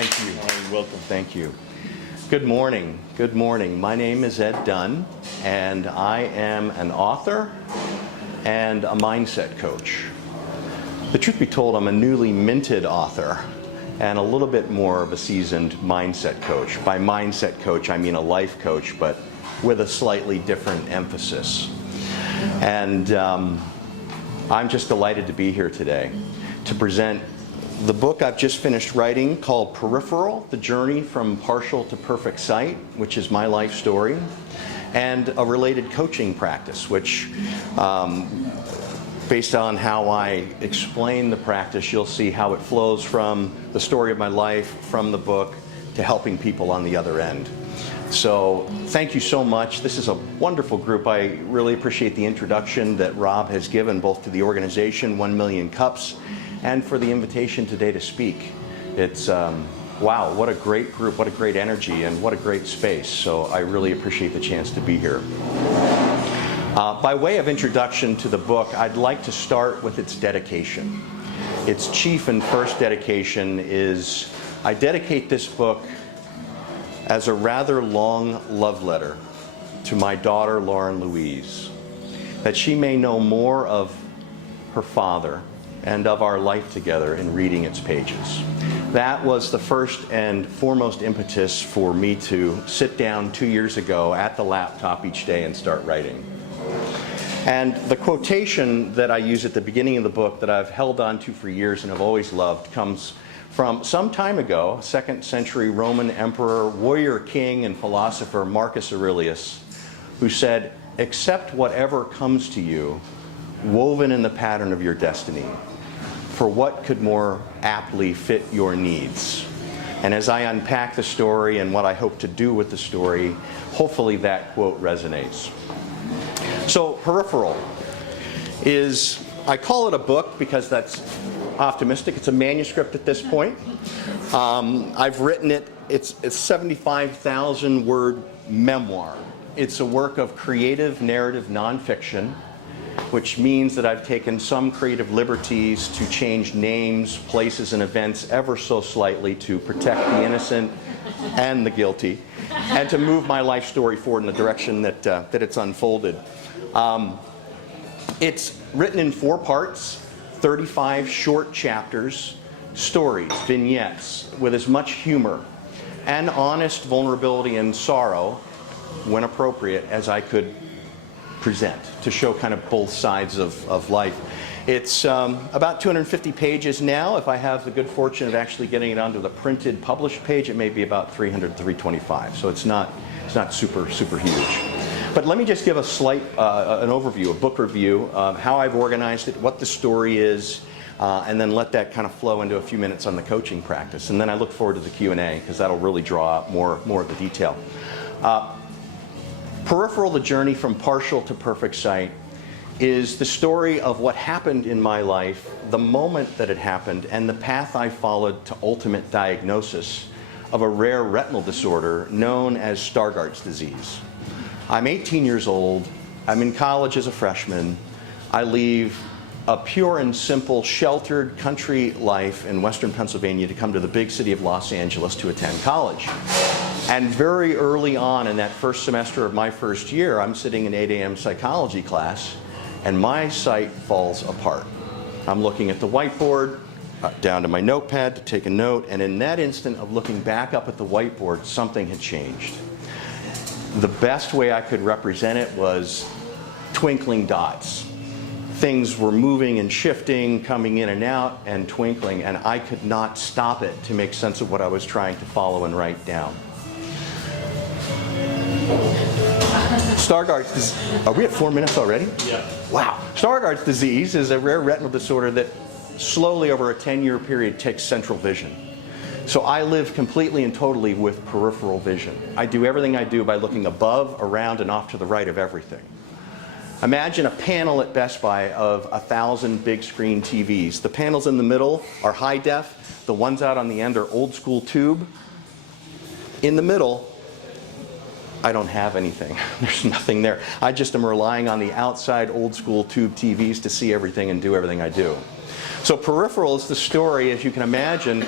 Thank you. Welcome. Thank you. Good morning. Good morning. My name is Ed Dunn, and I am an author and a mindset coach. The truth be told, I'm a newly minted author and a little bit more of a seasoned mindset coach. By mindset coach, I mean a life coach, but with a slightly different emphasis. And I'm just delighted to be here today to present the book I've just finished writing called Peripheral, The Journey from Partial to Perfect Sight, which is my life story, and a related coaching practice, which based on how I explain the practice, you'll see how it flows from the story of my life, from the book, to helping people on the other end. So thank you so much. This is a wonderful group. I really appreciate the introduction that Rob has given both to the organization, 1 Million Cups, and for the invitation today to speak. It's, wow, what a great group, what a great energy, and what a great space. So I really appreciate the chance to be here. By way of introduction to the book, I'd like to start with its dedication. Its chief and first dedication is, I dedicate this book as a rather long love letter to my daughter, Lauren Louise, that she may know more of her father and of our life together in reading its pages. That was the first and foremost impetus for me to sit down 2 years ago at the laptop each day and start writing. And the quotation that I use at the beginning of the book that I've held on to for years and have always loved comes from some time ago, 2nd century Roman emperor, warrior king, and philosopher Marcus Aurelius, who said, "Accept whatever comes to you, woven in the pattern of your destiny, for what could more aptly fit your needs?" And as I unpack the story and what I hope to do with the story, hopefully that quote resonates. So Peripheral is, I call it a book because that's optimistic. It's a manuscript at this point. I've written it. It's a 75,000 word memoir. It's a work of creative narrative nonfiction, which means that I've taken some creative liberties to change names, places, and events ever so slightly to protect the innocent and the guilty, and to move my life story forward in the direction that it's unfolded. It's written in 4 parts, 35 short chapters, stories, vignettes, with as much humor and honest vulnerability and sorrow, when appropriate, as I could present, to show kind of both sides of life. It's about 250 pages now. If I have the good fortune of actually getting it onto the printed published page, it may be about 300, 325. So it's not super huge. But let me just give a slight an overview, a book review, how I've organized it, what the story is, and then let that kind of flow into a few minutes on the coaching practice. And then I look forward to the Q&A, because that'll really draw out more of the detail. Peripheral, The Journey from Partial to Perfect Sight, is the story of what happened in my life, the moment that it happened, and the path I followed to ultimate diagnosis of a rare retinal disorder known as Stargardt's disease. I'm 18 years old. I'm in college as a freshman. I leave a pure and simple, sheltered country life in Western Pennsylvania to come to the big city of Los Angeles to attend college. And very early on in that first semester of my first year, I'm sitting in 8 a.m. psychology class, and my sight falls apart. I'm looking at the whiteboard, down to my notepad to take a note, and in that instant of looking back up at the whiteboard, something had changed. The best way I could represent it was twinkling dots. Things were moving and shifting, coming in and out, and twinkling, and I could not stop it to make sense of what I was trying to follow and write down. Stargardt's disease. Are we at 4 minutes already? Yeah. Wow. Stargardt's disease is a rare retinal disorder that slowly over a 10-year period takes central vision. So I live completely and totally with peripheral vision. I do everything I do by looking above, around, and off to the right of everything. Imagine a panel at Best Buy of 1,000 big screen TVs. The panels in the middle are high def. The ones out on the end are old school tube. In the middle, I don't have anything. There's nothing there. I just am relying on the outside old school tube TVs to see everything and do everything I do. So Peripheral is the story, as you can imagine,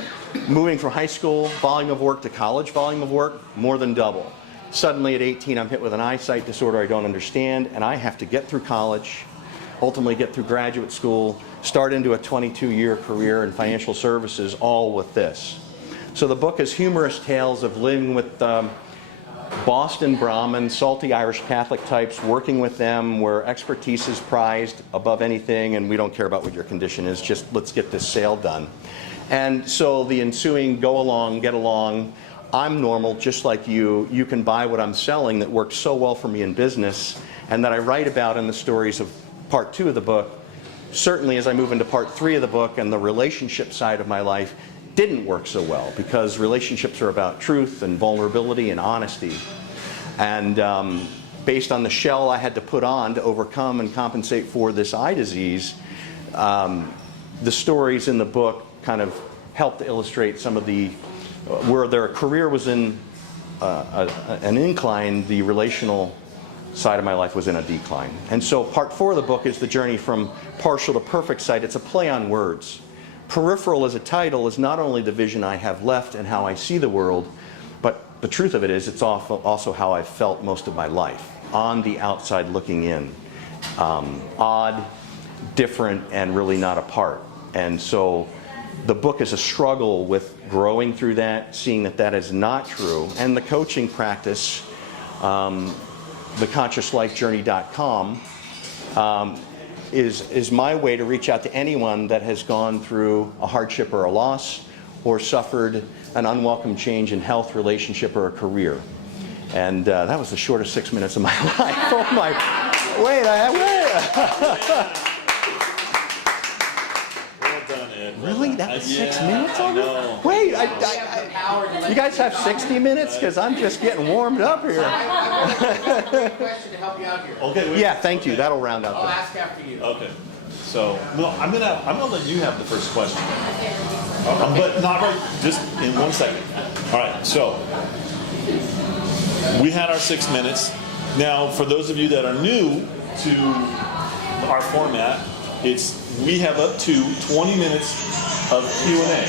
moving from high school volume of work to college volume of work, more than double. Suddenly at 18, I'm hit with an eyesight disorder I don't understand, and I have to get through college, ultimately get through graduate school, start into a 22-year career in financial services, all with this. So the book is humorous tales of living with Boston Brahmin, salty Irish Catholic types, working with them where expertise is prized above anything, and we don't care about what your condition is, just let's get this sale done. And so the ensuing go along, get along, I'm normal just like you can buy what I'm selling that works so well for me in business, and that I write about in the stories of part 2 of the book. Certainly as I move into part 3 of the book and the relationship side of my life didn't work so well, because relationships are about truth and vulnerability and honesty. And based on the shell I had to put on to overcome and compensate for this eye disease, the stories in the book kind of helped to illustrate some of the where their career was in an incline, the relational side of my life was in a decline. And so part 4 of the book is the journey from partial to perfect sight. It's a play on words. Peripheral as a title is not only the vision I have left and how I see the world, but the truth of it is it's also how I've felt most of my life, on the outside looking in. Odd, different, and really not a part. And so the book is a struggle with growing through that, seeing that that is not true. And the coaching practice, theconsciouslifejourney.com, is my way to reach out to anyone that has gone through a hardship or a loss, or suffered an unwelcome change in health, relationship, or a career. And that was the shortest 6 minutes of my life. Oh my, wait. Really? That was 6 minutes already? Wait, you guys have 60 minutes? Because I'm just getting warmed up here. I have a question to help you out here. Okay. Wait. Yeah, thank you. That'll round out. I'll ask after you. Okay. So, no, I'm gonna let you have the first question. But not right. Just in 1 second. All right. So we had our 6 minutes. Now, for those of you that are new to our format, we have up to 20 minutes of Q&A,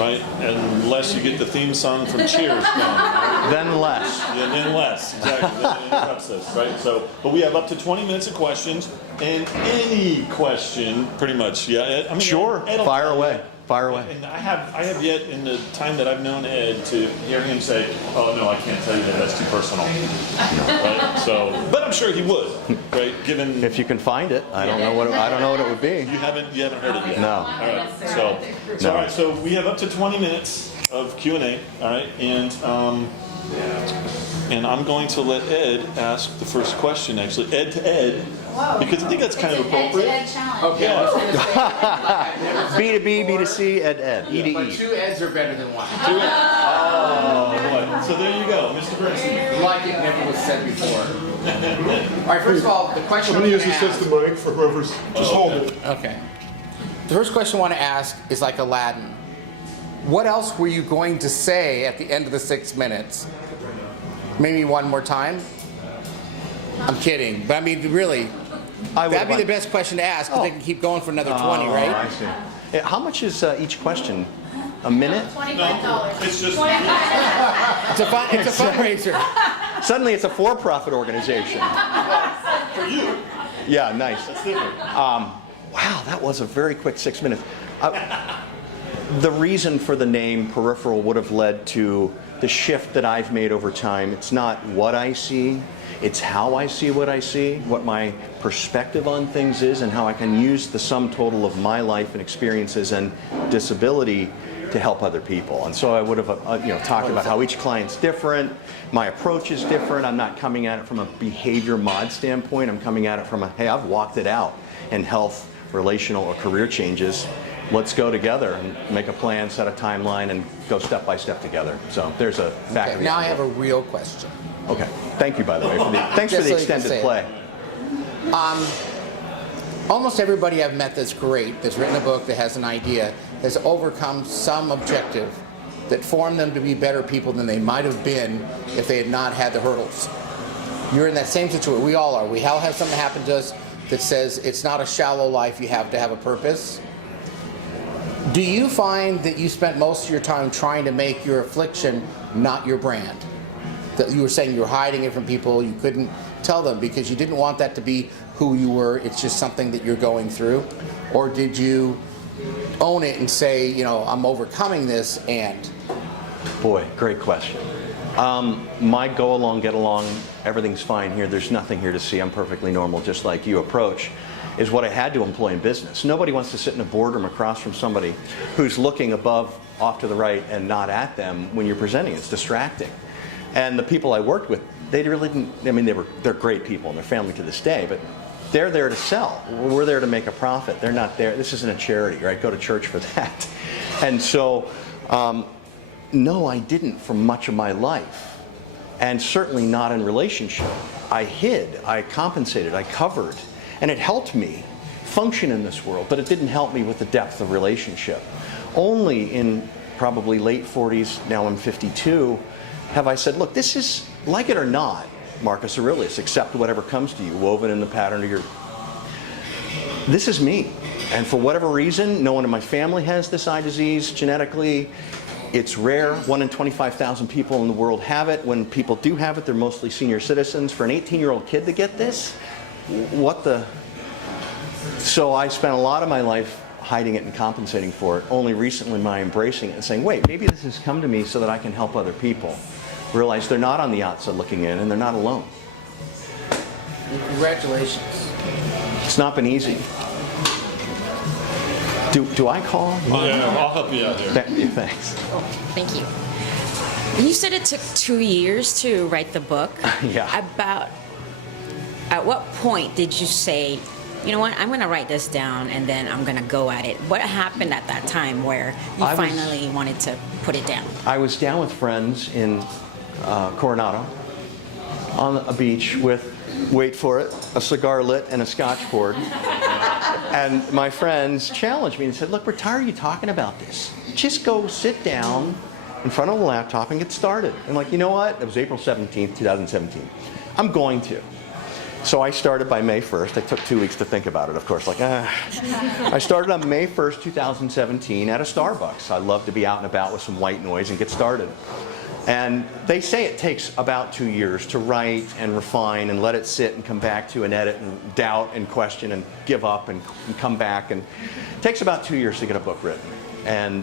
right? Unless you get the theme song from Cheers going. Right? Then less. Yeah, then less, exactly. Then it interrupts us, right? So, but we have up to 20 minutes of questions, and any question, pretty much. Yeah, Ed, I mean, Sure. Ed will Fire tell away. you. Fire away. And I have yet in the time that I've known Ed to hear him say, "Oh no, I can't tell you that. That's too personal." Right? So, but I'm sure he would, right? Given If you can find it, I don't know what it would be. you haven't heard it yet. No. All right. So No. all right. So we have up to 20 minutes of Q&A. All right, and I'm going to let Ed ask the first question. Actually, Ed to Ed. Because I think that's kind of appropriate. Ed challenge. Okay, I was going to say, like I've never said B2B, before, B2C, Ed, E to but E. 2 Eds are better than 1. Oh, boy. So there you go, Mr. Bernstein. Like it never was said before. All right, first of all, the question I'm Somebody going to usually sets ask. the mic for whoever's, just hold it. Okay. The first question I want to ask is like Aladdin. What else were you going to say at the end of the 6 minutes? Maybe one more time? I'm kidding, but I mean, really. That'd be the best question to ask, because they can keep going for another 20, right? I see. How much is each question? A minute? $25. It's just It's a fundraiser. Suddenly it's a for-profit organization. for you. Yeah, nice. That's different. Wow, that was a very quick 6 minutes. The reason for the name Peripheral would have led to the shift that I've made over time. It's not what I see, it's how I see what I see, what my perspective on things is, and how I can use the sum total of my life and experiences and disability to help other people. And so I would have talked about how each client's different, my approach is different. I'm not coming at it from a behavior mod standpoint. I'm coming at it from hey, I've walked it out in health, relational, or career changes. Let's go together and make a plan, set a timeline, and go step by step together. So there's a fact. Okay, now I have a real question. Okay. Thank you, by the way. Thanks for Just the so you can extended say it. play. Almost everybody I've met that's great, that's written a book, that has an idea, has overcome some objective that formed them to be better people than they might have been if they had not had the hurdles. You're in that same situation. We all are. We all have something happen to us. that says it's not a shallow life, you have to have a purpose. Do you find that you spent most of your time trying to make your affliction not your brand? That you were saying you were hiding it from people, you couldn't tell them because you didn't want that to be who you were, it's just something that you're going through? Or did you own it and say, you know, I'm overcoming this and... Boy, great question. My go along, get along, everything's fine here, there's nothing here to see, I'm perfectly normal, just like you approach, is what I had to employ in business. Nobody wants to sit in a boardroom across from somebody who's looking above, off to the right, and not at them when you're presenting. It's distracting. And the people I worked with, they really didn't, I mean, they're great people and they're family to this day, but they're there to sell. We're there to make a profit. They're not there. This isn't a charity, right? Go to church for that. And so, no, I didn't for much of my life. And certainly not in relationship. I hid, I compensated, I covered. And it helped me function in this world, but it didn't help me with the depth of relationship. Only in probably late 40s, now I'm 52, have I said, look, this is, like it or not, Marcus Aurelius, accept whatever comes to you, woven in the pattern of your... This is me. And for whatever reason, no one in my family has this eye disease genetically. It's rare. 1 in 25,000 people in the world have it. When people do have it, they're mostly senior citizens. For an 18-year-old kid to get this, what the... So I spent a lot of my life hiding it and compensating for it. Only recently am I embracing it and saying, wait, maybe this has come to me so that I can help other people. Realize they're not on the outside looking in and they're not alone. Congratulations. It's not been easy. Do I call? Yeah, I'll help you out here. Thanks. Thank you. You said it took 2 years to write the book. Yeah. At what point did you say, you know what, I'm going to write this down and then I'm going to go at it? What happened at that time where you finally wanted to put it down? I was down with friends in Coronado on a beach with, wait for it, a cigar lit and a scotch poured. And my friends challenged me and said, look, we're tired of you talking about this. Just go sit down in front of the laptop and get started. And like, you know what? It was April 17th, 2017. I'm going to. So I started by May 1st. I took 2 weeks to think about it, of course. I started on May 1st, 2017 at a Starbucks. I love to be out and about with some white noise and get started. And they say it takes about 2 years to write and refine and let it sit and come back to and edit and doubt and question and give up and come back. And it takes about 2 years to get a book written. And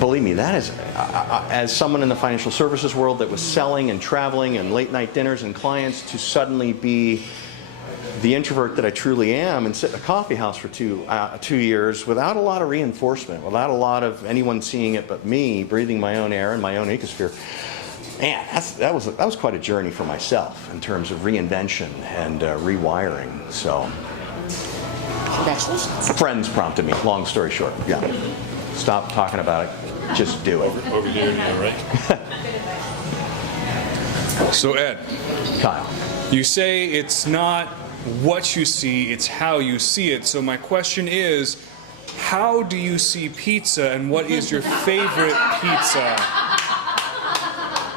believe me, that is, as someone in the financial services world that was selling and traveling and late night dinners and clients, to suddenly be the introvert that I truly am and sit in a coffee house for 2 years without a lot of reinforcement, without a lot of anyone seeing it but me, breathing my own air in my own ecosphere. Man, that was quite a journey for myself in terms of reinvention and rewiring. So, Congratulations. friends prompted me, long story short. Yeah. Stop talking about it. Just do it. Over here, right? So Ed, Kyle. you say it's not what you see, it's how you see it. So my question is, how do you see pizza and what is your favorite pizza?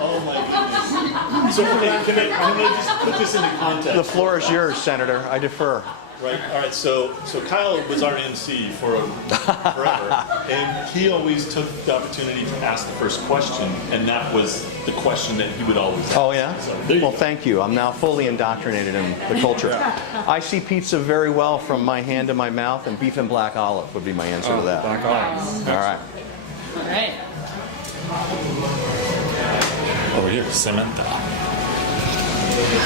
Oh my goodness. So can I just put this into context? The floor is yours, Senator. I defer. Right. All right. So Kyle was our MC for forever, and he always took the opportunity to ask the first question, and that was the question that he would always ask. Oh, yeah? So there you Well, go. thank you. I'm now fully indoctrinated in the culture. I see pizza very well from my hand to my mouth, and beef and black olive would be my answer to that. Black olive. All right. All right. Over here, Samantha.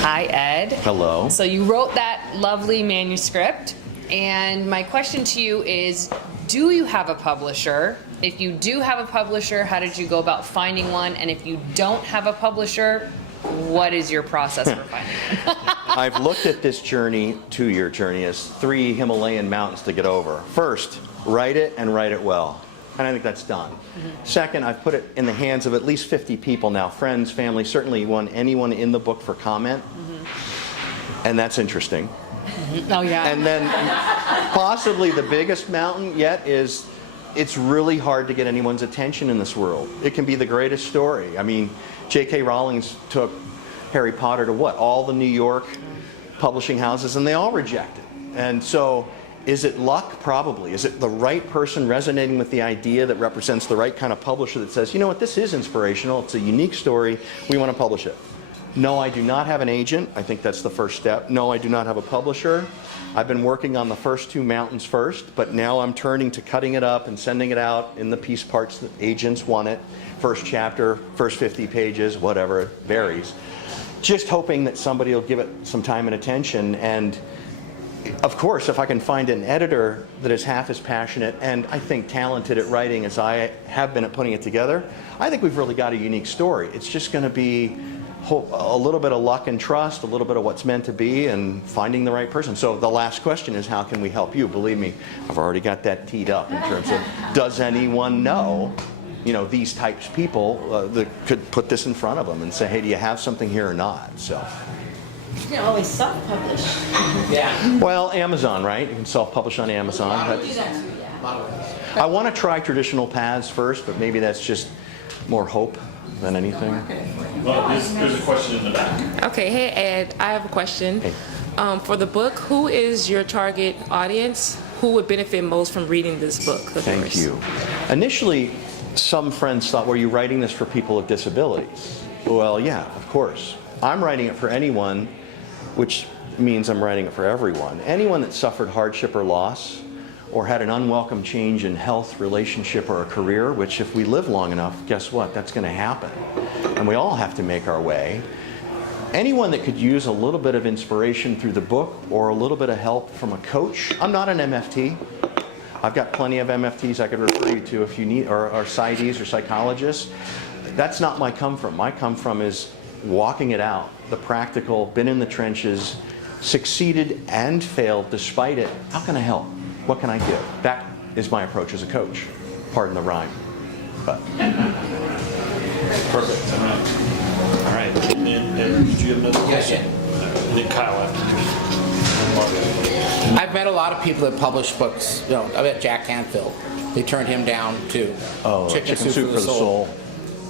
Hi, Ed. Hello. So you wrote that lovely manuscript, and my question to you is, do you have a publisher? If you do have a publisher, how did you go about finding one? And if you don't have a publisher, what is your process for finding one? I've looked at this journey, 2-year journey, as 3 Himalayan mountains to get over. First, write it and write it well. And I think that's done. Second, I've put it in the hands of at least 50 people now, friends, family, certainly anyone in the book for comment. And that's interesting. Oh, yeah. And then possibly the biggest mountain yet is it's really hard to get anyone's attention in this world. It can be the greatest story. I mean, J.K. Rowling took Harry Potter to what? All the New York publishing houses, and they all reject it. And so, is it luck? Probably. Is it the right person resonating with the idea that represents the right kind of publisher that says, you know what, this is inspirational, it's a unique story, we want to publish it? No, I do not have an agent. I think that's the first step. No, I do not have a publisher. I've been working on the first 2 mountains first, but now I'm turning to cutting it up and sending it out in the piece parts that agents want it. First chapter, first 50 pages, whatever, it varies. Just hoping that somebody will give it some time and attention. And of course, if I can find an editor that is half as passionate and I think talented at writing as I have been at putting it together, I think we've really got a unique story. It's just going to be a little bit of luck and trust, a little bit of what's meant to be, and finding the right person. So the last question is, how can we help you? Believe me, I've already got that teed up in terms of, does anyone know, these types of people that could put this in front of them and say, hey, do you have something here or not? So. You can always self-publish. Yeah. Well, Amazon, right? You can self-publish on Amazon. Do that too, yeah. A lot of ways. I want to try traditional paths first, but maybe that's just more hope than anything. Well, there's a question in the back. Okay, hey Ed, I have a question. Hey. For the book, who is your target audience? Who would benefit most from reading this book of Thank yours? you. Initially, some friends thought, were you writing this for people with disabilities? Well, yeah, of course. I'm writing it for anyone, which means I'm writing it for everyone. Anyone that suffered hardship or loss, or had an unwelcome change in health, relationship, or a career, which if we live long enough, guess what? That's going to happen. And we all have to make our way. Anyone that could use a little bit of inspiration through the book or a little bit of help from a coach. I'm not an MFT. I've got plenty of MFTs I could refer you to if you need, or PsyDs or psychologists. That's not my come from. My come from is walking it out, the practical, been in the trenches, succeeded and failed despite it. How can I help? What can I give? That is my approach as a coach. Pardon the rhyme. But. Perfect. All right. And did you have another question? Yes. And then Kyle after. I've met a lot of people that publish books. I met Jack Canfield. They turned him down too. Oh, Chicken Soup for the Soul.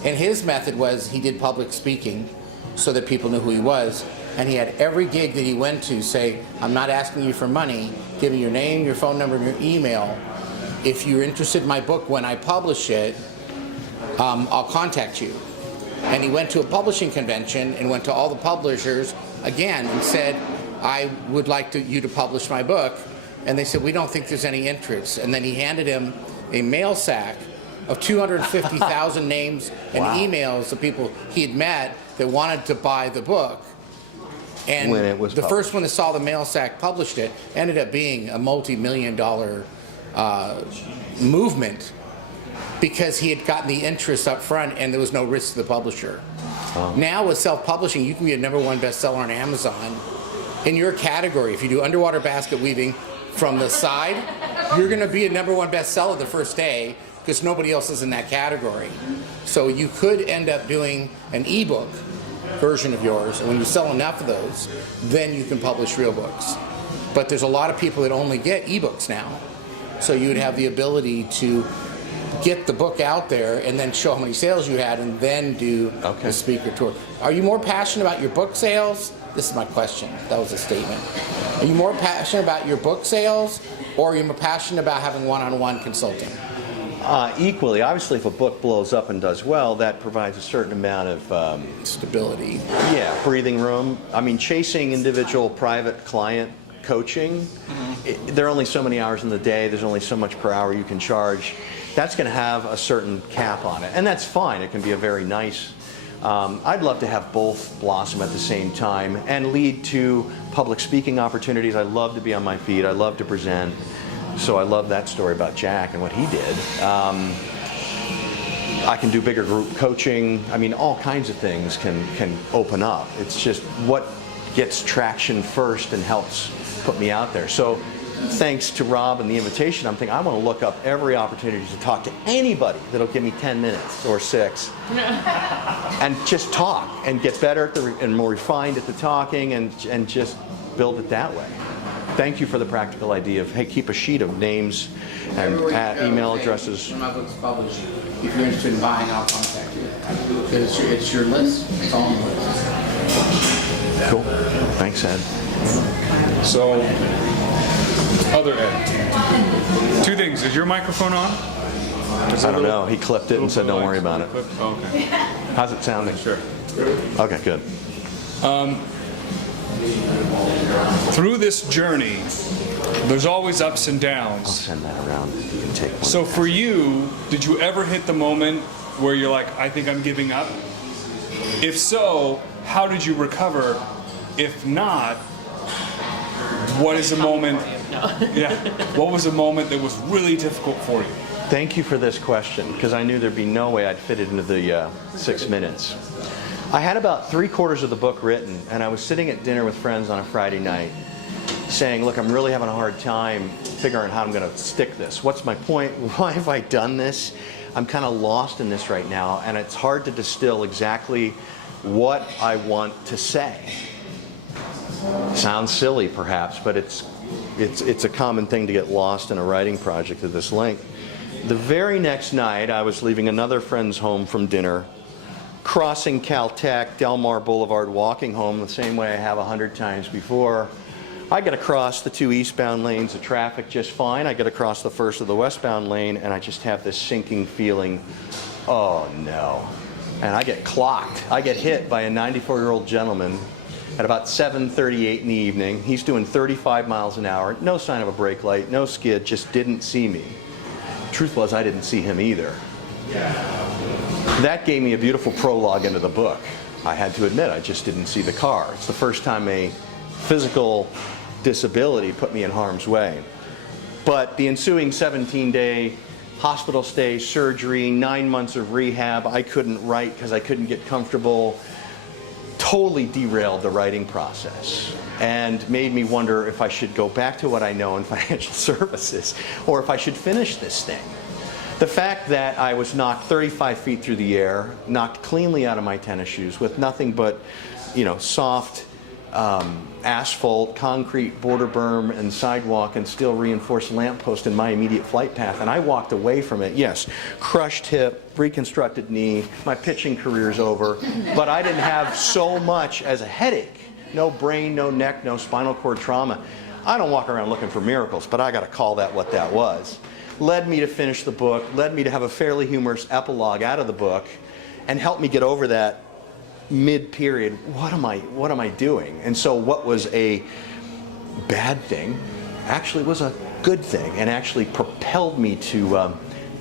And his method was he did public speaking so that people knew who he was. And he had every gig that he went to say, I'm not asking you for money. Give me your name, your phone number, and your email. If you're interested in my book when I publish it, I'll contact you. And he went to a publishing convention and went to all the publishers again and said, I would like you to publish my book. And they said, we don't think there's any interest. And then he handed him a mail sack of 250,000 names and emails of people he had met that wanted to buy the book. And when it was the published. first one that saw the mail sack published it ended up being a multi-million-dollar movement because he had gotten the interest up front and there was no risk to the publisher. Oh. Now with self-publishing, you can be a #1 bestseller on Amazon in your category. If you do underwater basket weaving from the side, you're going to be a #1 bestseller the first day because nobody else is in that category. So you could end up doing an ebook version of yours, and when you sell enough of those, then you can publish real books. But there's a lot of people that only get ebooks now, so you would have the ability to get the book out there and then show how many sales you had and then do the speaker tour. Are you more passionate about your book sales? This is my question. That was a statement. Are you more passionate about your book sales, or are you more passionate about having one-on-one consulting? Equally. Obviously, if a book blows up and does well, that provides a certain amount of Stability. Yeah, breathing room. I mean, chasing individual private client coaching, there are only so many hours in the day, there's only so much per hour you can charge. That's going to have a certain cap on it, and that's fine. It can be a very nice. I'd love to have both blossom at the same time and lead to public speaking opportunities. I love to be on my feet. I love to present. So I love that story about Jack and what he did. I can do bigger group coaching. I mean, all kinds of things can open up. It's just what gets traction first and helps put me out there. So thanks to Rob and the invitation, I'm thinking I want to look up every opportunity to talk to anybody that'll give me 10 minutes or 6 and just talk and get better at and more refined at the talking and just build it that way. Thank you for the practical idea of, hey, keep a sheet of names and email addresses. When my book's published, if you're interested in buying, I'll contact you. It's your list. It's all on the list. Cool. Thanks, Ed. So, other Ed. Two things. Is your microphone on? I don't know. He clipped it and said, "Don't worry about it." Oh, okay. How's it sounding? Sure. Okay, good. Through this journey, there's always ups and I'll downs. send that around. You can take one. So for you, did you ever hit the moment where you're like, I think I'm giving up? If so, how did you recover? If not, what is a moment? Yeah. What was a moment that was really difficult for you? Thank you for this question, because I knew there'd be no way I'd fit it into the 6 minutes. I had about 3/4 of the book written, and I was sitting at dinner with friends on a Friday night saying, look, I'm really having a hard time figuring how I'm going to stick this. What's my point? Why have I done this? I'm kind of lost in this right now, and it's hard to distill exactly what I want to say. Sounds silly, perhaps, but it's a common thing to get lost in a writing project of this length. The very next night, I was leaving another friend's home from dinner, crossing Caltech, Del Mar Boulevard, walking home the same way I have 100 times before. I get across the 2 eastbound lanes of traffic just fine. I get across the first of the westbound lane, and I just have this sinking feeling, oh no. And I get clocked. I get hit by a 94-year-old gentleman at about 7:38 in the evening. He's doing 35 miles an hour, no sign of a brake light, no skid, just didn't see me. Truth was, I didn't see him either. That gave me a beautiful prologue into the book. I had to admit, I just didn't see the car. It's the first time a physical disability put me in harm's way. But the ensuing 17-day hospital stay, surgery, 9 months of rehab, I couldn't write because I couldn't get comfortable, totally derailed the writing process and made me wonder if I should go back to what I know in financial services or if I should finish this thing. The fact that I was knocked 35 feet through the air, knocked cleanly out of my tennis shoes with nothing but, soft asphalt, concrete border berm and sidewalk and steel reinforced lamppost in my immediate flight path, and I walked away from it. Yes, crushed hip, reconstructed knee, my pitching career's over, but I didn't have so much as a headache. No brain, no neck, no spinal cord trauma. I don't walk around looking for miracles, but I got to call that what that was. Led me to finish the book, led me to have a fairly humorous epilogue out of the book, and helped me get over that mid-period, what am I doing? And so what was a bad thing actually was a good thing and actually propelled me to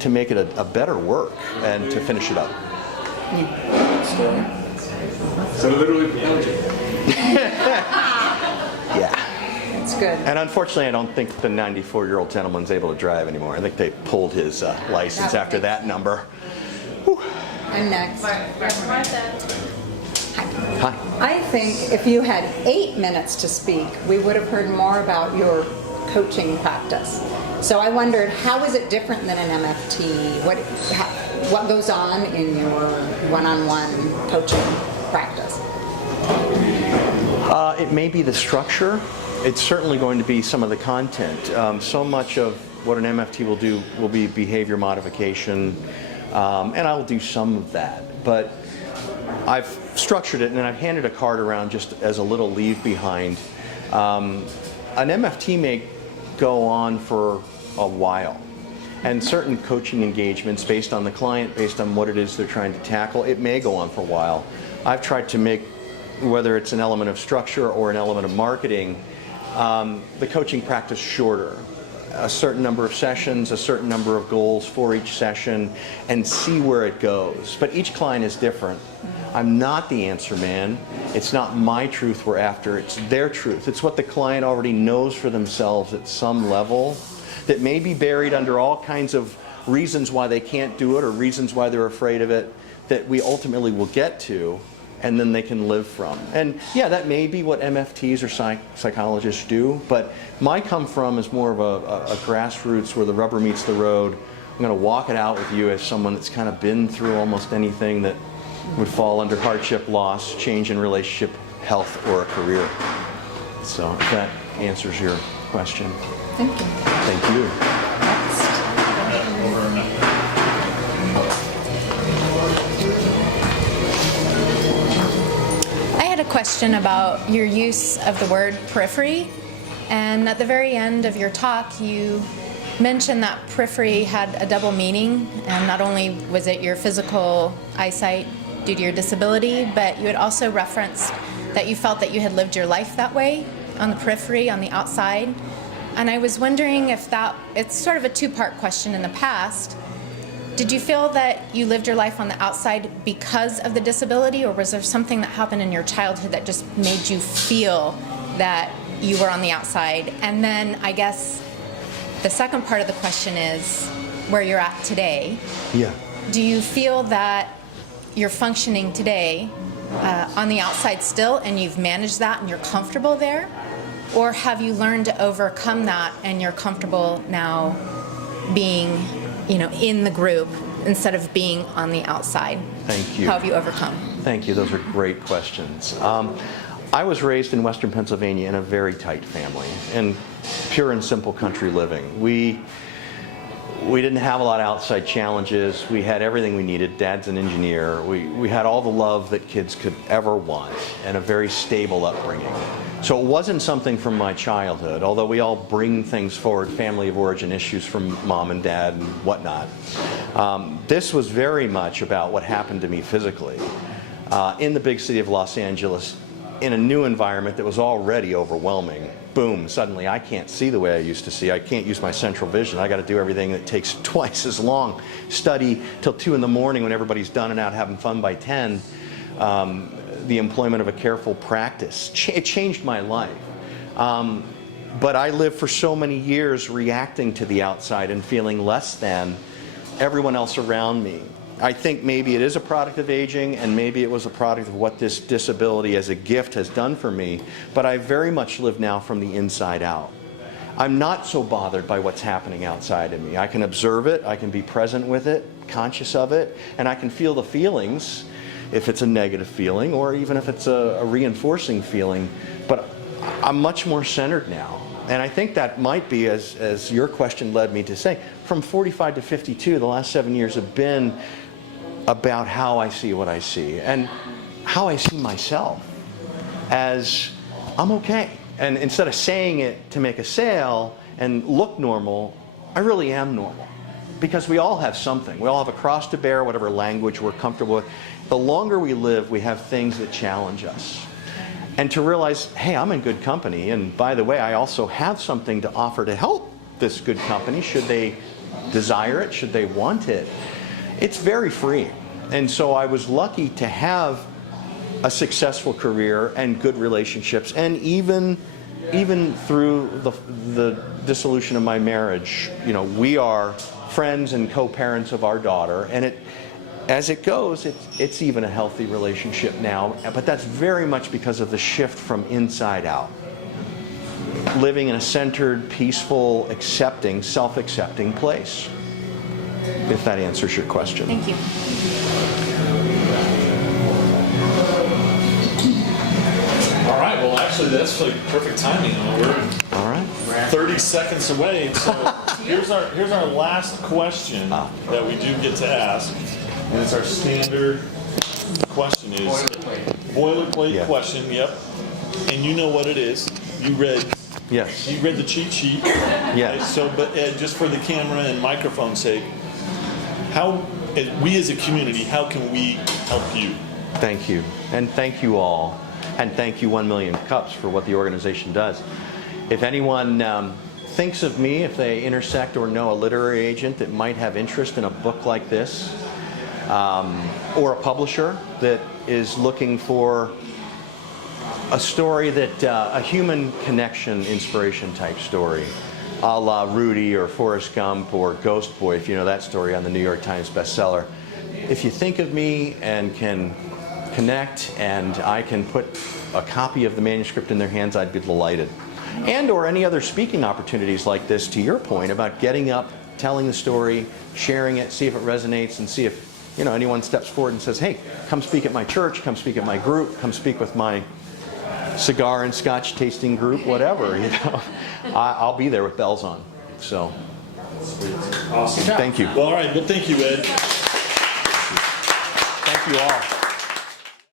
make it a better work and to finish it up. So literally propelled you. Yeah. That's good. And unfortunately, I don't think the 94-year-old gentleman's able to drive anymore. I think they pulled his license after that number. Whew. I'm next. Hi. I think if you had 8 minutes to speak, we would have heard more about your coaching practice. So I wondered, how is it different than an MFT? What goes on in your one-on-one coaching practice? It may be the structure. It's certainly going to be some of the content. So much of what an MFT will do will be behavior modification, and I'll do some of that. But I've structured it and I've handed a card around just as a little leave behind. An MFT may go on for a while, and certain coaching engagements based on the client, based on what it is they're trying to tackle, it may go on for a while. I've tried to make, whether it's an element of structure or an element of marketing, the coaching practice shorter. A certain number of sessions, a certain number of goals for each session, and see where it goes. But each client is different. I'm not the answer man. It's not my truth we're after, it's their truth. It's what the client already knows for themselves at some level that may be buried under all kinds of reasons why they can't do it or reasons why they're afraid of it that we ultimately will get to, and then they can live from. And yeah, that may be what MFTs or psychologists do, but my come from is more of a grassroots where the rubber meets the road. I'm going to walk it out with you as someone that's kind of been through almost anything that would fall under hardship, loss, change in relationship, health, or a career. So if that answers your question. Thank you. Thank you. I had a question about your use of the word periphery. And at the very end of your talk, you mentioned that periphery had a double meaning. And not only was it your physical eyesight due to your disability, but you had also referenced that you felt that you had lived your life that way, on the periphery, on the outside. And I was wondering if it's sort of a two-part question in the past. Did you feel that you lived your life on the outside because of the disability, or was there something that happened in your childhood that just made you feel that you were on the outside? And then I guess the second part of the question is where you're at today. Yeah. Do you feel that you're functioning today on the outside still, and you've managed that and you're comfortable there? Or have you learned to overcome that and you're comfortable now being, in the group instead of being on the outside? Thank you. How have you overcome? Thank you. Those are great questions. I was raised in Western Pennsylvania in a very tight family, in pure and simple country living. We didn't have a lot of outside challenges. We had everything we needed. Dad's an engineer. We had all the love that kids could ever want, and a very stable upbringing. So it wasn't something from my childhood, although we all bring things forward, family of origin issues from mom and dad and whatnot. This was very much about what happened to me physically in the big city of Los Angeles, in a new environment that was already overwhelming. Boom, suddenly I can't see the way I used to see. I can't use my central vision. I got to do everything that takes twice as long. Study till 2 in the morning when everybody's done and out having fun by 10. The employment of a careful practice. It changed my life. But I lived for so many years reacting to the outside and feeling less than everyone else around me. I think maybe it is a product of aging, and maybe it was a product of what this disability as a gift has done for me, but I very much live now from the inside out. I'm not so bothered by what's happening outside of me. I can observe it, I can be present with it, conscious of it, and I can feel the feelings, if it's a negative feeling, or even if it's a reinforcing feeling, but I'm much more centered now. And I think that might be, as your question led me to say, from 45 to 52, the last 7 years have been about how I see what I see and how I see myself as I'm okay. And instead of saying it to make a sale and look normal, I really am normal. Because we all have something. We all have a cross to bear, whatever language we're comfortable with. The longer we live, we have things that challenge us. And to realize, hey, I'm in good company, and by the way, I also have something to offer to help this good company, should they desire it, should they want it. It's very freeing. And so I was lucky to have a successful career and good relationships, and even through the dissolution of my marriage, we are friends and co-parents of our daughter, and as it goes, it's even a healthy relationship now, but that's very much because of the shift from inside out. Living in a centered, peaceful, accepting, self-accepting place. If that answers your question. Thank you. All right, well, actually, that's like perfect timing. We're All right. 30 seconds away. So here's our last question that we do get to ask. And it's our standard question. Is boilerplate question, yep. And you know what it is. You read the cheat sheet. Yes. Right? So, but just for the camera and microphone sake, we as a community, how can we help you? Thank you. And thank you all. And thank you 1 Million Cups for what the organization does. If anyone thinks of me, if they intersect or know a literary agent that might have interest in a book like this, or a publisher that is looking for a story that, a human connection, inspiration type story, a la Rudy or Forrest Gump or Ghost Boy, if you know that story on the New York Times bestseller. If you think of me and can connect and I can put a copy of the manuscript in their hands, I'd be delighted. And or any other speaking opportunities like this, to your point about getting up, telling the story, sharing it, see if it resonates, and see if anyone steps forward and says, hey, come speak at my church, come speak at my group, come speak with my cigar and scotch tasting group, whatever, I'll be there with bells on. So, awesome. Thank you. Well, all right. Well, thank you, Ed. Thank you all.